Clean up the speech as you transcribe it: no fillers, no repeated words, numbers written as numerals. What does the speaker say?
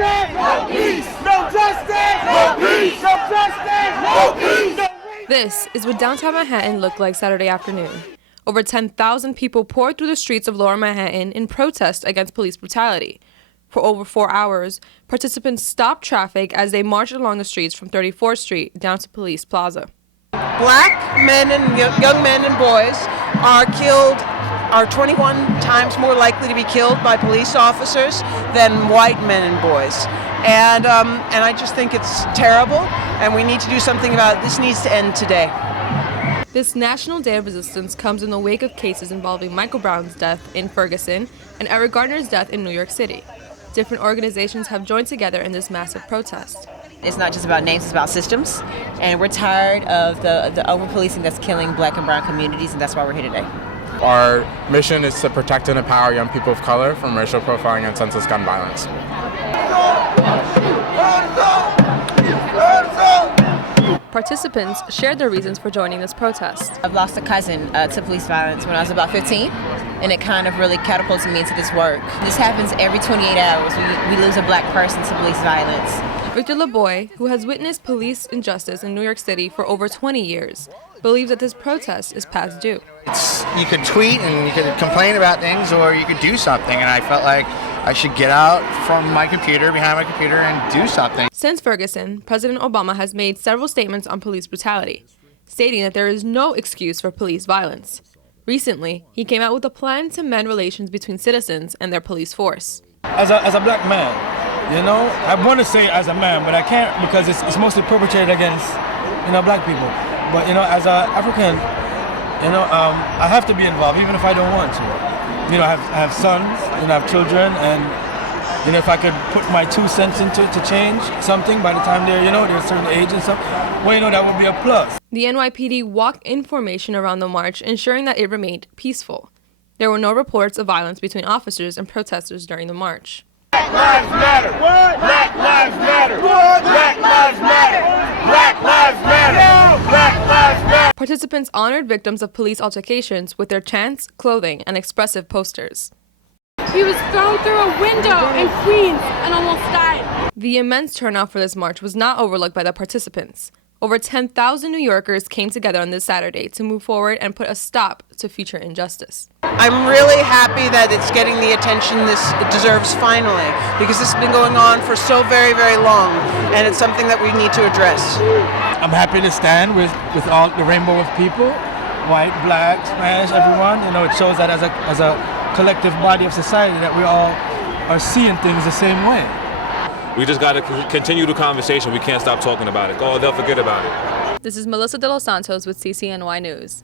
justice! No peace! No justice! No peace! No justice! No peace! No peace! This is what downtown Manhattan looked like Saturday afternoon. Over 10,000 people poured through the streets of Lower Manhattan in protest against police brutality. For over 4 hours, participants stopped traffic as they marched along the streets from 34th Street down to Police Plaza. Black men and young men and boys are 21 times more likely to be killed by police officers than white men and boys. And I just think it's terrible, and we need to do something about it. This needs to end today. This National Day of Resistance comes in the wake of cases involving Michael Brown's death in Ferguson and Eric Garner's death in New York City. Different organizations have joined together in this massive protest. It's not just about names, it's about systems. And we're tired of the over-policing that's killing black and brown communities, and that's why we're here today. Our mission is to protect and empower young people of color from racial profiling and senseless gun violence. Participants shared their reasons for joining this protest. I've lost a cousin to police violence when I was about 15, and it kind of really catapulted me into this work. This happens every 28 hours. We lose a black person to police violence. Victor LeBoy, who has witnessed police injustice in New York City for over 20 years, believes that this protest is past due. You could tweet and you could complain about things, or you could do something, and I felt like I should get out from my computer, behind my computer, and do something. Since Ferguson, President Obama has made several statements on police brutality, stating that there is no excuse for police violence. Recently, he came out with a plan to mend relations between citizens and their police force. As a black man, you know, I want to say as a man, but I can't because it's mostly perpetrated against, black people. But, as an African, I have to be involved even if I don't want to. I have sons, I have children, and, if I could put my 2 cents into it to change something by the time they're a certain age and stuff, well, that would be a plus. The NYPD walked in formation around the march, ensuring that it remained peaceful. There were no reports of violence between officers and protesters during the march. Black lives matter! What? Black lives matter! What? Black lives matter! Black lives matter! Black lives matter! Participants honored victims of police altercations with their chants, clothing, and expressive posters. He was thrown through a window in Queens and almost died. The immense turnout for this march was not overlooked by the participants. Over 10,000 New Yorkers came together on this Saturday to move forward and put a stop to future injustice. I'm really happy that it's getting the attention this deserves finally, because this has been going on for so very, very long, and it's something that we need to address. I'm happy to stand with all the rainbow of people, white, black, Spanish, everyone. It shows that as a collective body of society that we all are seeing things the same way. We just got to continue the conversation. We can't stop talking about it. Oh, they'll forget about it. This is Melissa De Los Santos with CCNY News.